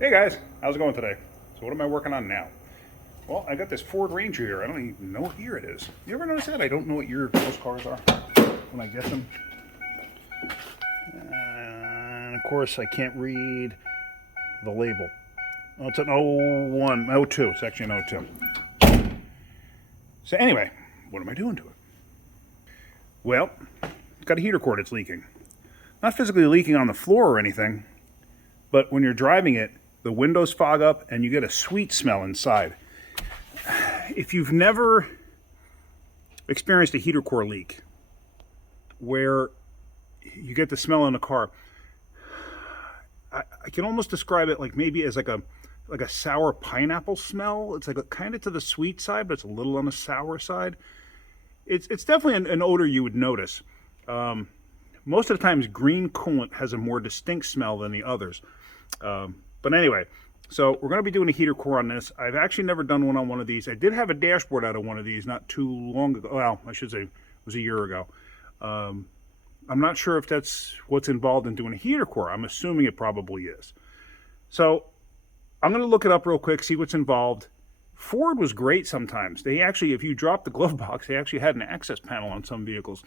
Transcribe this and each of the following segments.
Hey guys, how's it going today? So what am I working on now? Well, I got this Ford Ranger here. I don't even know what year it is. You ever notice that? I don't know what year most cars are when I get them. And of course, I can't read the label. Oh, it's an 01, 02. It's actually an 02. So anyway, what am I doing to it? Well, it's got a heater cord that's leaking. Not physically leaking on the floor or anything, but when you're driving it, the windows fog up and you get a sweet smell inside. If you've never experienced a heater core leak where you get the smell in the car, I can almost describe it like maybe as like a sour pineapple smell. It's like kind of to the sweet side, but it's a little on the sour side. It's definitely an odor you would notice. Most of the times, green coolant has a more distinct smell than the others. But anyway, so we're going to be doing a heater core on this. I've actually never done one on one of these. I did have a dashboard out of one of these not too long ago. Well, I should say it was a year ago. I'm not sure if that's what's involved in doing a heater core. I'm assuming it probably is. So I'm going to look it up real quick, see what's involved. Ford was great sometimes. They actually, if you dropped the glove box, they actually had an access panel on some vehicles.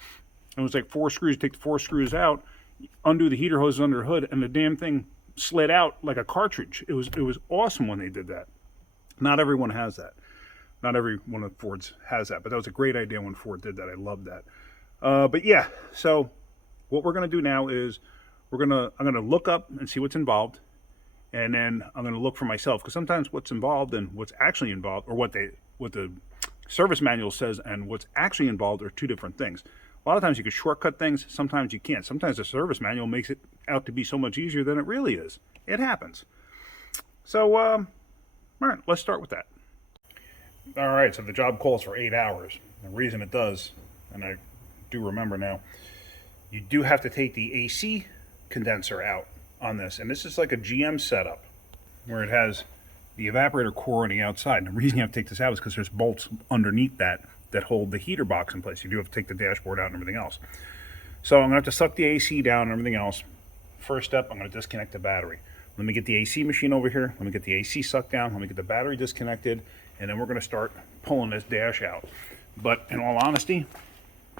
It was like 4 screws. Take the 4 screws out, undo the heater hose under the hood, and the damn thing slid out like a cartridge. It was awesome when they did that. Not everyone has that. Not every one of Ford's has that, but that was a great idea when Ford did that. I love that. But yeah, so what we're going to do now is I'm going to look up and see what's involved, and then I'm going to look for myself, because sometimes what's involved and what's actually involved, or what the service manual says and what's actually involved, are two different things. A lot of times you can shortcut things, sometimes you can't. Sometimes the service manual makes it out to be so much easier than it really is. It happens. So, all right, let's start with that. All right, so the job calls for 8 hours. The reason it does, and I do remember now, you do have to take the AC condenser out on this. And this is like a GM setup where it has the evaporator core on the outside. And the reason you have to take this out is because there's bolts underneath that hold the heater box in place. You do have to take the dashboard out and everything else. So I'm going to have to suck the AC down and everything else. First step, I'm going to disconnect the battery. Let me get the AC machine over here. Let me get the AC sucked down. Let me get the battery disconnected. And then we're going to start pulling this dash out. But in all honesty,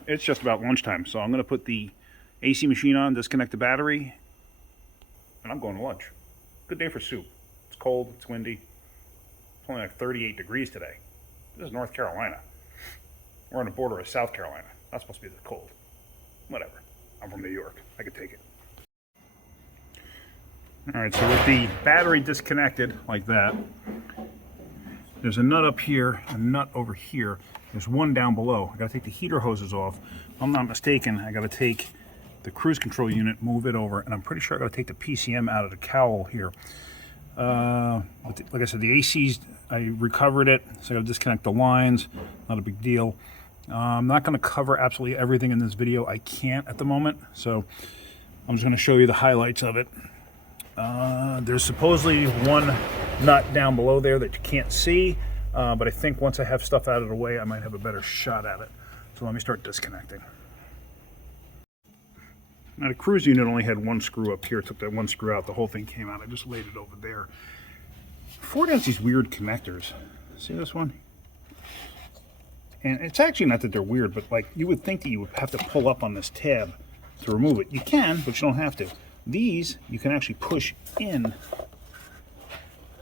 it's just about lunchtime. So I'm going to put the AC machine on, disconnect the battery, and I'm going to lunch. Good day for soup. It's cold. It's windy. It's only like 38 degrees today. This is North Carolina. We're on the border of South Carolina. Not supposed to be this cold. Whatever. I'm from New York. I could take it. All right, so with the battery disconnected like that, there's a nut up here, a nut over here. There's one down below. I got to take the heater hoses off. If I'm not mistaken, I got to take the cruise control unit, move it over, and I'm pretty sure I got to take the PCM out of the cowl here. Like I said, the AC's, I recovered it, so I got to disconnect the lines. Not a big deal. I'm not going to cover absolutely everything in this video. I can't at the moment, so I'm just going to show you the highlights of it. There's supposedly one nut down below there that you can't see, but I think once I have stuff out of the way, I might have a better shot at it. So let me start disconnecting. Now the cruise unit only had one screw up here. Took that one screw out, the whole thing came out. I just laid it over there. Ford has these weird connectors. See this one? And it's actually not that they're weird, but like you would think that you would have to pull up on this tab to remove it. You can, but you don't have to. These you can actually push in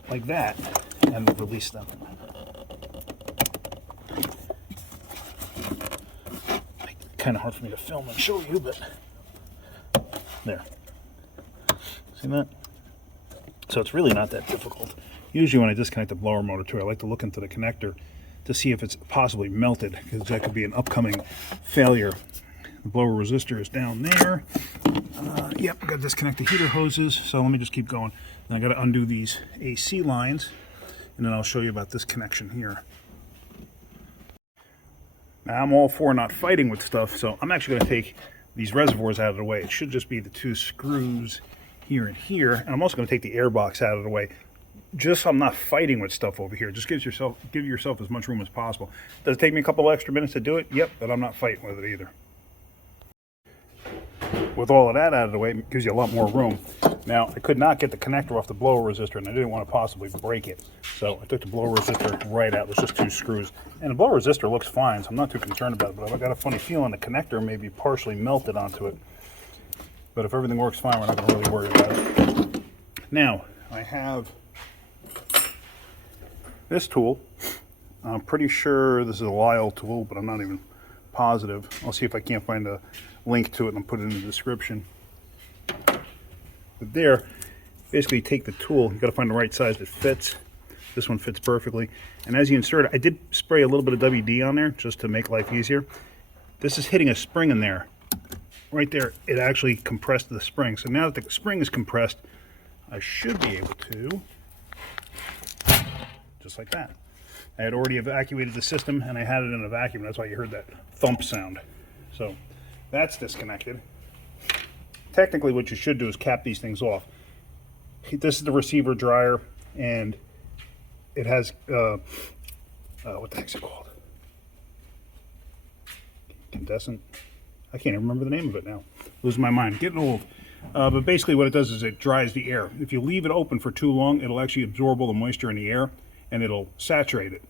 like that and release them. Kind of hard for me to film and show you, but there. See that? So it's really not that difficult. Usually when I disconnect the blower motor too, I like to look into the connector to see if it's possibly melted, because that could be an upcoming failure. The blower resistor is down there. Yep, I got to disconnect the heater hoses, so let me just keep going. Then I got to undo these AC lines, and then I'll show you about this connection here. Now I'm all for not fighting with stuff, so I'm actually going to take these reservoirs out of the way. It should just be the 2 screws here and here, and I'm also going to take the air box out of the way, just so I'm not fighting with stuff over here. Just give yourself as much room as possible. Does it take me a couple extra minutes to do it? Yep, but I'm not fighting with it either. With all of that out of the way, it gives you a lot more room. Now, I could not get the connector off the blower resistor, and I didn't want to possibly break it. So I took the blower resistor right out. There's just 2 screws. And the blower resistor looks fine, so I'm not too concerned about it, but I've got a funny feeling the connector may be partially melted onto it. But if everything works fine, we're not going to really worry about it. Now, I have this tool. I'm pretty sure this is a Lisle tool, but I'm not even positive. I'll see if I can't find a link to it and I'll put it in the description. But there, basically take the tool, you got to find the right size that fits. This one fits perfectly. And as you insert it, I did spray a little bit of WD on there just to make life easier. This is hitting a spring in there. Right there, it actually compressed the spring. So now that the spring is compressed, I should be able to, just like that. I had already evacuated the system and I had it in a vacuum. That's why you heard that thump sound. So that's disconnected. Technically what you should do is cap these things off. This is the receiver dryer, and it has, what the heck's it called? Incandescent? I can't even remember the name of it now. Losing my mind, getting old. But basically what it does is it dries the air. If you leave it open for too long, it'll actually absorb all the moisture in the air and it'll saturate it.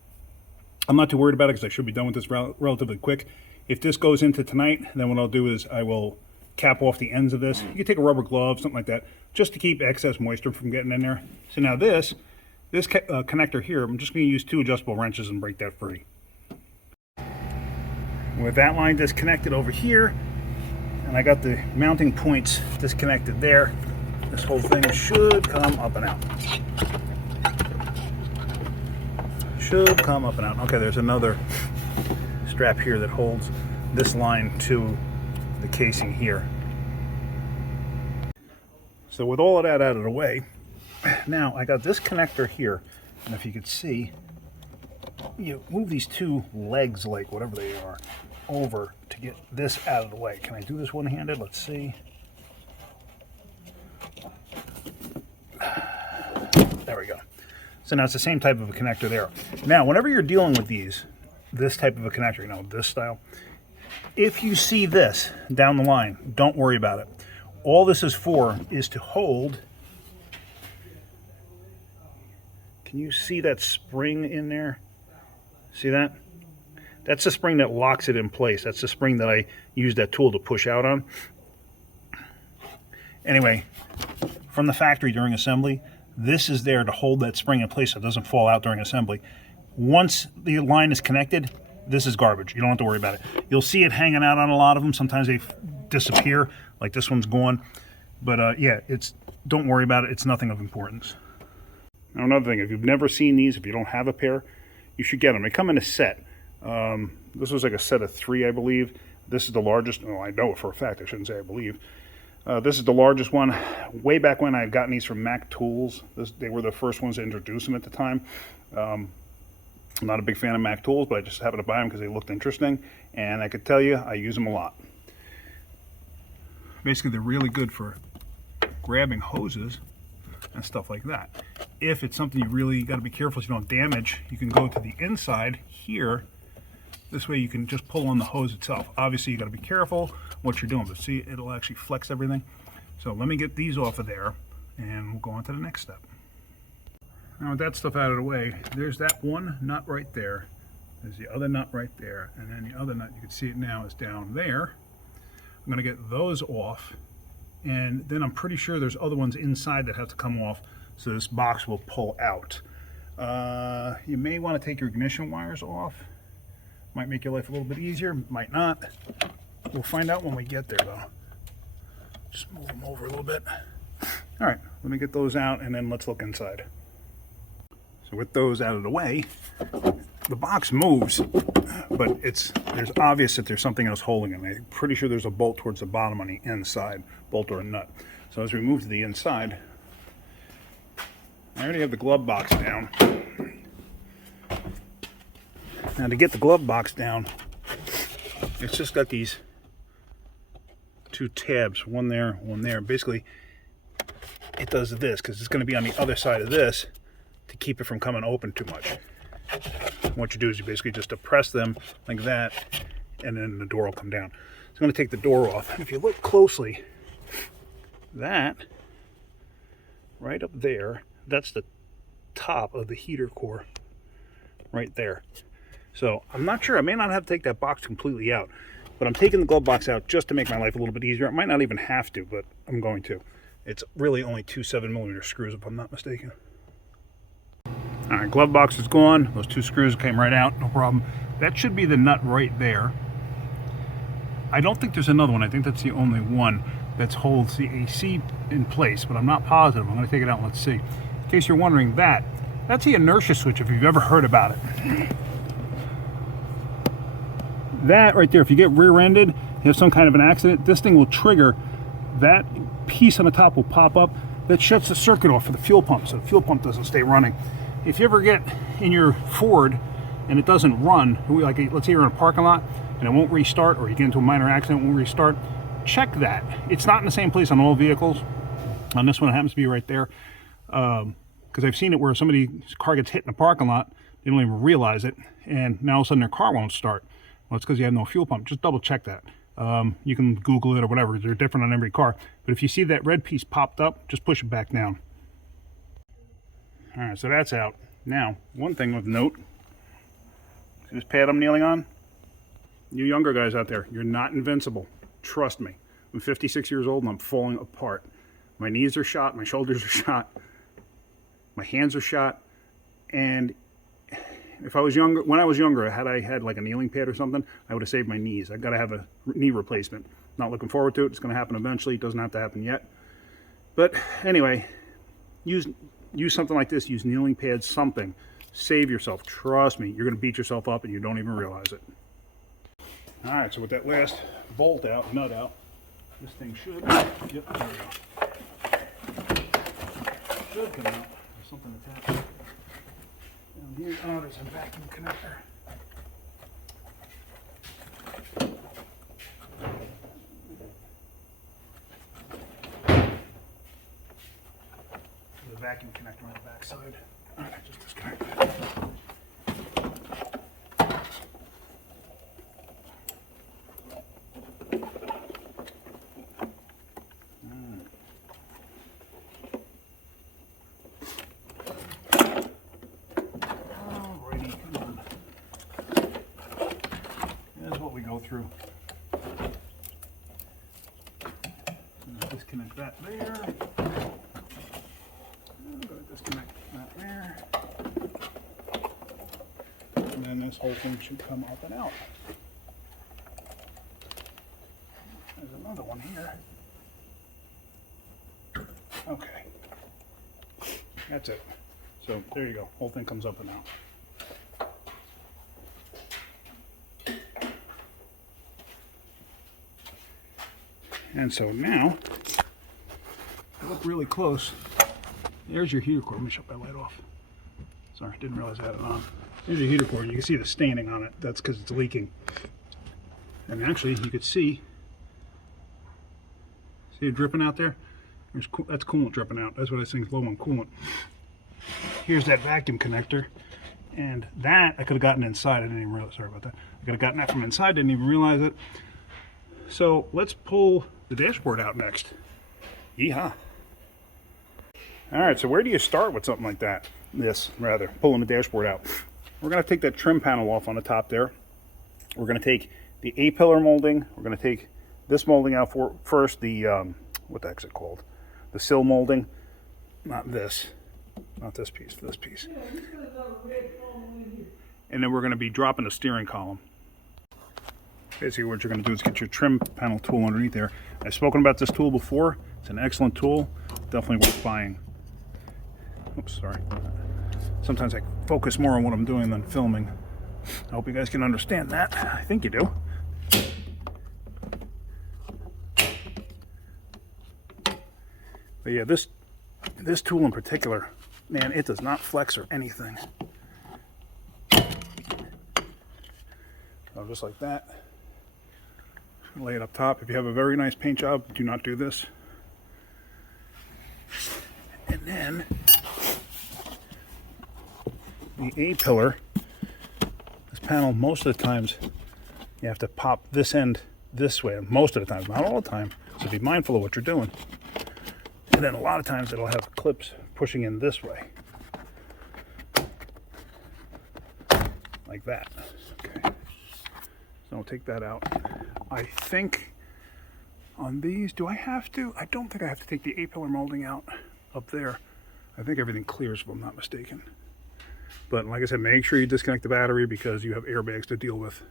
I'm not too worried about it because I should be done with this relatively quick. If this goes into tonight, then what I'll do is I will cap off the ends of this. You can take a rubber glove, something like that, just to keep excess moisture from getting in there. So now this connector here, I'm just going to use 2 adjustable wrenches and break that free. With that line disconnected over here, and I got the mounting points disconnected there, this whole thing should come up and out. Should come up and out. Okay, there's another strap here that holds this line to the casing here. So with all of that out of the way, now I got this connector here, and if you could see, you move these 2 legs, like whatever they are, over to get this out of the way. Can I do this one-handed? Let's see. There we go. So now it's the same type of a connector there. Now, whenever you're dealing with this type of a connector, you know, this style, if you see this down the line, don't worry about it. All this is for is to hold. Can you see that spring in there? See that? That's the spring that locks it in place. That's the spring that I used that tool to push out on. Anyway, from the factory during assembly, this is there to hold that spring in place so it doesn't fall out during assembly. Once the line is connected, this is garbage. You don't have to worry about it. You'll see it hanging out on a lot of them. Sometimes they disappear, like this one's gone. But yeah, don't worry about it. It's nothing of importance. Now another thing, if you've never seen these, if you don't have a pair, you should get them. They come in a set. This was like a set of 3, I believe. This is the largest. Oh, I know it for a fact. I shouldn't say I believe. This is the largest one. Way back when I had gotten these from Mac Tools. They were the first ones to introduce them at the time. I'm not a big fan of Mac Tools, but I just happened to buy them because they looked interesting. And I could tell you, I use them a lot. Basically, they're really good for grabbing hoses and stuff like that. If it's something you really got to be careful so you don't damage, you can go to the inside here. This way you can just pull on the hose itself. Obviously, you got to be careful what you're doing, but see, it'll actually flex everything. So let me get these off of there, and we'll go on to the next step. Now with that stuff out of the way, there's that one nut right there. There's the other nut right there, and then the other nut, you can see it now, is down there. I'm going to get those off, and then I'm pretty sure there's other ones inside that have to come off, so this box will pull out. You may want to take your ignition wires off. Might make your life a little bit easier, might not. We'll find out when we get there though. Just move them over a little bit. All right, let me get those out and then let's look inside. So with those out of the way, the box moves, but there's obvious that there's something else holding it. I'm pretty sure there's a bolt towards the bottom on the inside, bolt or a nut. So as we move to the inside, I already have the glove box down. Now to get the glove box down, it's just got these 2 tabs, one there, one there. Basically, it does this because it's going to be on the other side of this to keep it from coming open too much. What you do is you basically just depress them like that, and then the door will come down. So I'm going to take the door off. If you look closely, that right up there. That's the top of the heater core right there. So I'm not sure, I may not have to take that box completely out, but I'm taking the glove box out just to make my life a little bit easier. I might not even have to, but I'm going to. It's really only 2 7mm screws if I'm not mistaken. All right, glove box is gone. Those 2 screws came right out, no problem. That should be the nut right there. I don't think there's another one. I think that's the only one that holds the AC in place, but I'm not positive. I'm going to take it out and let's see. In case you're wondering, that's the inertia switch if you've ever heard about it. That right there, if you get rear-ended, you have some kind of an accident, this thing will trigger, that piece on the top will pop up, that shuts the circuit off for the fuel pump, so the fuel pump doesn't stay running. If you ever get in your Ford and it doesn't run, like let's say you're in a parking lot and it won't restart, or you get into a minor accident, it won't restart, check that. It's not in the same place on all vehicles. On this one, it happens to be right there. Because I've seen it where somebody's car gets hit in a parking lot, they don't even realize it, and now all of a sudden their car won't start. Well, it's because you have no fuel pump. Just double check that. You can Google it or whatever. They're different on every car. But if you see that red piece popped up, just push it back down. All right, so that's out. Now, one thing of note. See this pad I'm kneeling on? You younger guys out there, you're not invincible. Trust me. I'm 56 years old and I'm falling apart. My knees are shot, my shoulders are shot, my hands are shot, and if I was younger, when I was younger, had I had like a kneeling pad or something, I would have saved my knees. I've got to have a knee replacement. Not looking forward to it. It's going to happen eventually. It doesn't have to happen yet. But anyway, use something like this. Use kneeling pads, something. Save yourself. Trust me, you're going to beat yourself up and you don't even realize it. All right, so with that last bolt out, nut out, this thing should, yep, there we go. Should come out. There's something attached. Down here, oh, there's a vacuum connector. There's a vacuum connector on the back side. All right, just disconnect that. Through. Disconnect that there. I'm going to disconnect that there. And then this whole thing should come up and out. There's another one here. Okay. That's it. So there you go. Whole thing comes up and out. And so now, look really close. There's your heater core. Let me shut that light off. Sorry, didn't realize I had it on. There's your heater core. You can see the staining on it. That's because it's leaking. And actually, you could see it dripping out there? That's coolant dripping out. That's what I think is low on coolant. Here's that vacuum connector. And that, I could have gotten inside. I didn't even realize. Sorry about that. I could have gotten that from inside. Didn't even realize it. So let's pull the dashboard out next. Yeehaw. All right, so where do you start with something like that? Pulling the dashboard out. We're going to take that trim panel off on the top there. We're going to take the A-pillar molding. We're going to take this molding out first, the, what the heck's it called? The sill molding. Not this piece, this piece. And then we're going to be dropping the steering column. Basically what you're going to do is get your trim panel tool underneath there. I've spoken about this tool before. It's an excellent tool. Definitely worth buying. Oops, sorry. Sometimes I focus more on what I'm doing than filming. I hope you guys can understand that. I think you do. But yeah, this tool in particular, man, it does not flex or anything. So just like that. Lay it up top. If you have a very nice paint job, do not do this. And then the A-pillar, this panel, most of the times you have to pop this end this way. Most of the time, not all the time. So be mindful of what you're doing. And then a lot of times it'll have clips pushing in this way. Like that. Okay. So I'll take that out. I think on these, do I have to? I don't think I have to take the A-pillar molding out up there. I think everything clears if I'm not mistaken. But like I said, make sure you disconnect the battery because you have airbags to deal with.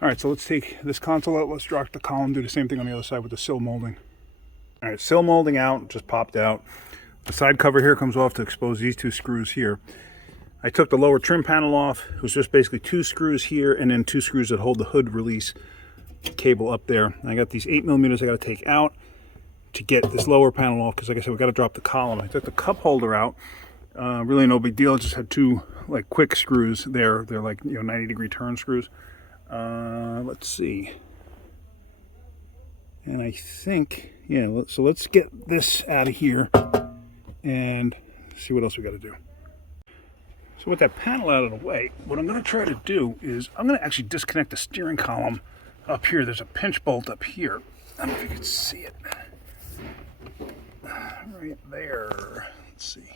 All right, so let's take this console out. Let's drop the column, do the same thing on the other side with the sill molding. All right, sill molding out, just popped out. The side cover here comes off to expose these two screws here. I took the lower trim panel off. It was just basically 2 screws here and then 2 screws that hold the hood release cable up there. And I got these 8mm I got to take out to get this lower panel off because like I said, we got to drop the column. I took the cup holder out. Really no big deal. I just had 2 like quick screws there. They're like 90-degree turn screws. Let's see. And I think, yeah, so let's get this out of here and see what else we got to do. So with that panel out of the way, what I'm going to try to do is I'm going to actually disconnect the steering column up here. There's a pinch bolt up here. I don't know if you can see it. Right there. Let's see.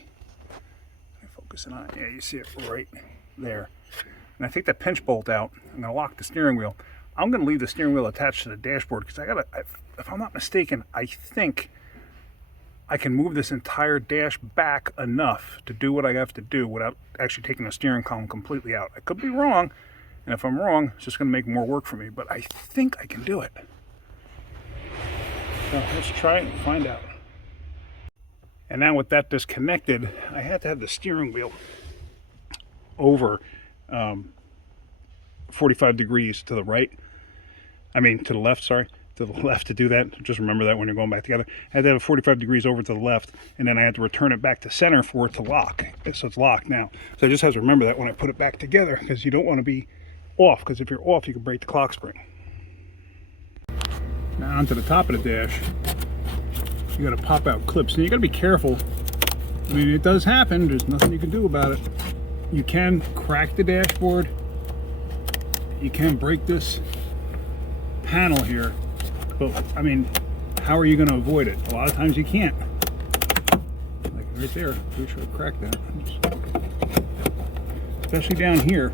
Focusing on it. Yeah, you see it right there. And I take that pinch bolt out. I'm going to lock the steering wheel. I'm going to leave the steering wheel attached to the dashboard because if I'm not mistaken, I think I can move this entire dash back enough to do what I have to do without actually taking the steering column completely out. I could be wrong, and if I'm wrong, it's just going to make more work for me, but I think I can do it. So let's try it and find out. And now with that disconnected, I had to have the steering wheel over 45 degrees to the right. I mean, to the left, sorry. To the left to do that. Just remember that when you're going back together. I had to have 45 degrees over to the left, and then I had to return it back to center for it to lock. So it's locked now. So I just have to remember that when I put it back together, because you don't want to be off, because if you're off, you can break the clock spring. Now onto the top of the dash, you got to pop out clips. And you got to be careful. I mean, it does happen. There's nothing you can do about it. You can crack the dashboard. You can break this panel here. But, I mean, how are you going to avoid it? A lot of times you can't. Like right there. Pretty sure I cracked that. Especially down here.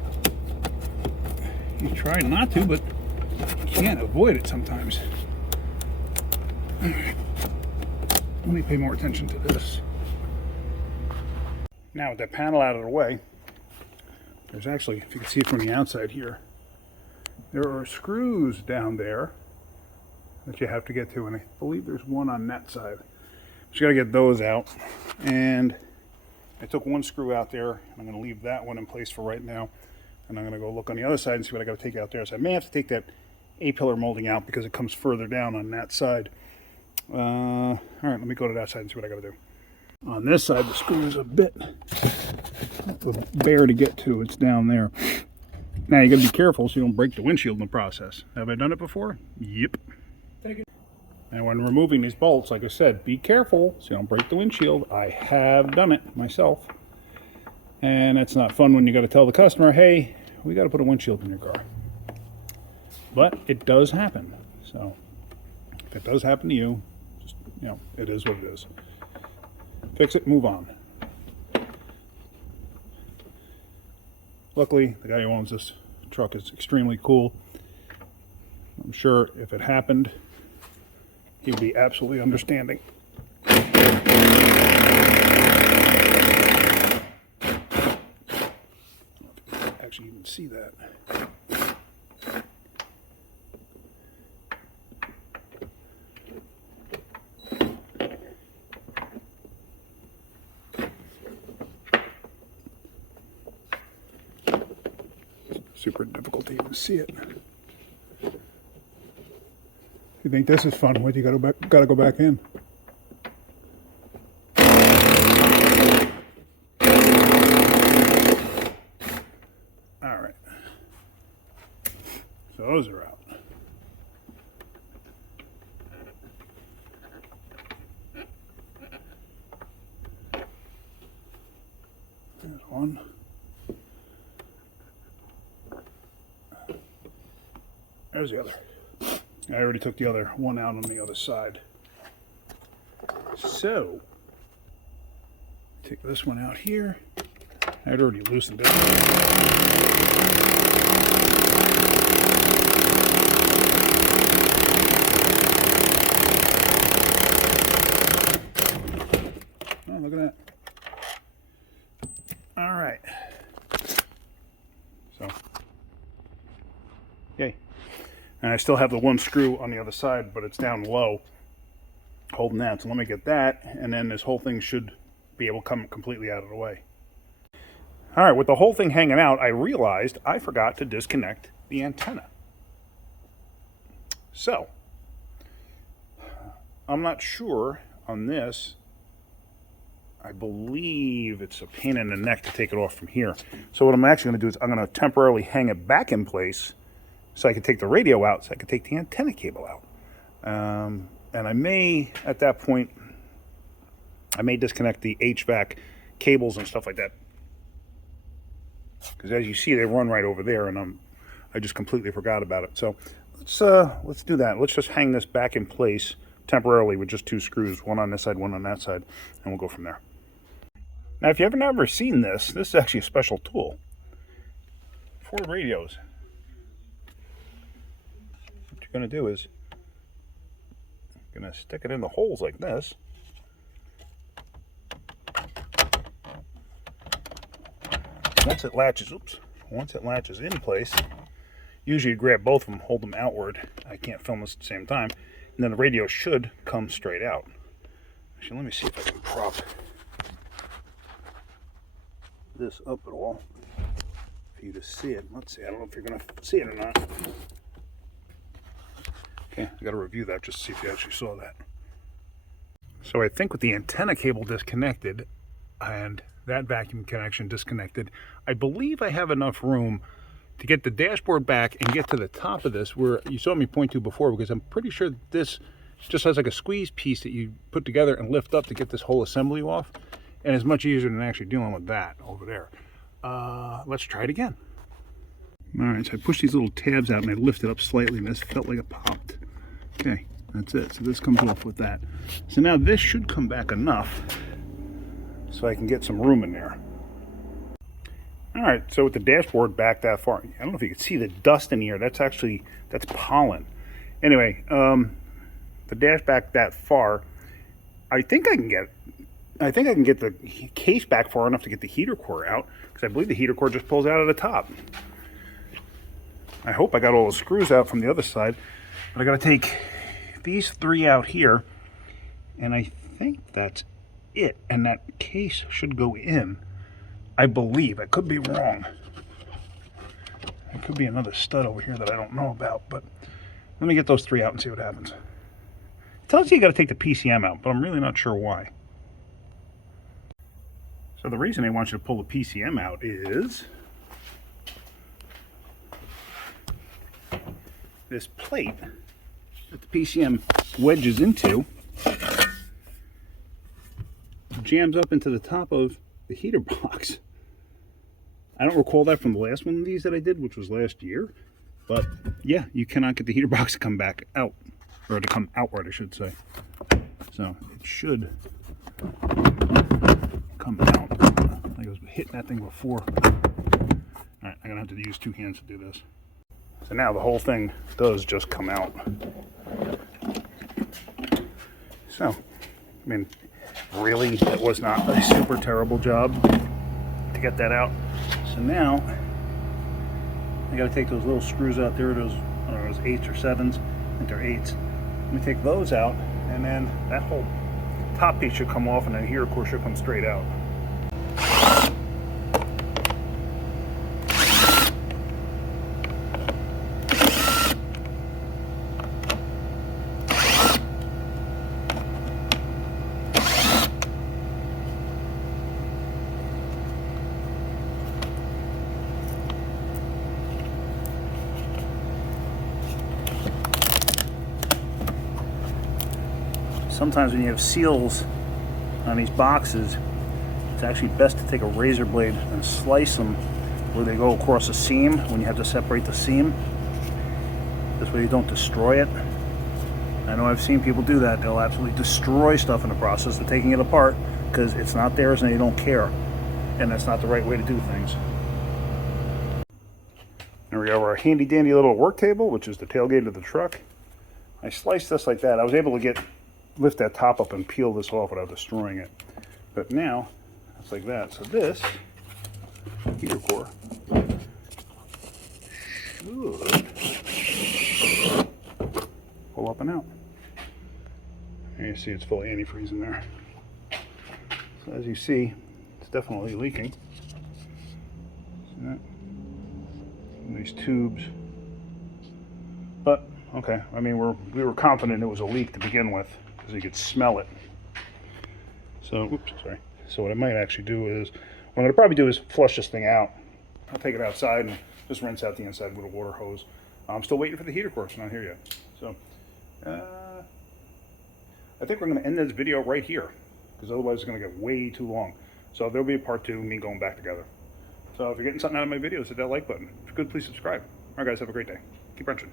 You try not to, but you can't avoid it sometimes. Let me pay more attention to this. Now with that panel out of the way, there's actually, if you can see it from the outside here, there are screws down there that you have to get to, and I believe there's one on that side. So you got to get those out. And I took one screw out there, and I'm going to leave that one in place for right now. And I'm going to go look on the other side and see what I got to take out there. So I may have to take that A-pillar molding out because it comes further down on that side. All right, let me go to that side and see what I got to do. On this side, the screw is a bit bare to get to. It's down there. Now you got to be careful so you don't break the windshield in the process. Have I done it before? Yep. And when removing these bolts, like I said, be careful so you don't break the windshield. I have done it myself. And that's not fun when you got to tell the customer, hey, we got to put a windshield in your car. But it does happen. So if it does happen to you, just, it is what it is. Fix it, move on. Luckily, the guy who owns this truck is extremely cool. I'm sure if it happened, he'd be absolutely understanding. Actually, you can see that. Super difficult to even see it. If you think this is fun, wait, you gotta go back in. All right. So those are out. There's one. There's the other. I already took the other one out on the other side. So, take this one out here. I'd already loosened it. Oh, look at that. All right. So, yay. And I still have the one screw on the other side, but it's down low, holding that. So let me get that, and then this whole thing should be able to come completely out of the way. All right, with the whole thing hanging out, I realized I forgot to disconnect the antenna. So, I'm not sure on this. I believe it's a pain in the neck to take it off from here. So what I'm actually going to do is I'm going to temporarily hang it back in place so I can take the radio out, so I can take the antenna cable out. And I may, at that point, I may disconnect the HVAC cables and stuff like that. Because as you see, they run right over there, and I just completely forgot about it. So let's do that. Let's just hang this back in place temporarily with just two screws, one on this side, one on that side, and we'll go from there. Now, if you haven't ever seen this, this is actually a special tool. Ford radios. What you're going to do is you're going to stick it in the holes like this. Once it latches in place, usually you grab both of them, hold them outward. I can't film this at the same time. And then the radio should come straight out. Actually, let me see if I can prop this up at all for you to see it. Let's see, I don't know if you're going to see it or not. Okay, I got to review that just to see if you actually saw that. So I think with the antenna cable disconnected and that vacuum connection disconnected, I believe I have enough room to get the dashboard back and get to the top of this where you saw me point to before, because I'm pretty sure this just has like a squeeze piece that you put together and lift up to get this whole assembly off, and it's much easier than actually dealing with that over there. Let's try it again. All right, so I pushed these little tabs out and I lifted up slightly and this felt like it popped. Okay, that's it. So this comes off with that. So now this should come back enough so I can get some room in there. All right, so with the dashboard back that far, I don't know if you can see the dust in here. That's pollen. Anyway, the dash back that far, I think I can get the case back far enough to get the heater core out, because I believe the heater core just pulls out of the top. I hope I got all the screws out from the other side, but I got to take these three out here, and I think that's it. And that case should go in. I believe. I could be wrong. There could be another stud over here that I don't know about, but let me get those three out and see what happens. It tells you got to take the PCM out, but I'm really not sure why. So the reason they want you to pull the PCM out is this plate that the PCM wedges into jams up into the top of the heater box. I don't recall that from the last one of these that I did, which was last year. But yeah, you cannot get the heater box to come back out, or to come outward, I should say. So it should come out. I was hitting that thing before. All right, I'm gonna have to use two hands to do this. So now the whole thing does just come out. So, I mean, really, that was not a super terrible job to get that out. So now I got to take those little screws out there, those 8s or 7s. I think they're 8s. Let me take those out, and then that whole top piece should come off, and then here, of course, should come straight out. Sometimes when you have seals on these boxes, it's actually best to take a razor blade and slice them where they go across the seam when you have to separate the seam. This way you don't destroy it. I know I've seen people do that. They'll absolutely destroy stuff in the process of taking it apart because it's not theirs and they don't care. And that's not the right way to do things. There we have our handy dandy little work table, which is the tailgate of the truck. I sliced this like that. I was able to lift that top up and peel this off without destroying it. But now, it's like that. So this heater core should pull up and out. And you see it's full of antifreeze in there. So as you see, it's definitely leaking. See that? And these tubes. But, okay, I mean, we were confident it was a leak to begin with, because you could smell it. So, oops, sorry. So what I might actually do is, what I'm going to probably do is flush this thing out. I'll take it outside and just rinse out the inside with a water hose. I'm still waiting for the heater core. It's not here yet. So, I think we're going to end this video right here, because otherwise it's going to get way too long. So there'll be a part 2, me going back together. So if you're getting something out of my videos, hit that like button. If you're good, please subscribe. All right, guys, have a great day. Keep wrenching.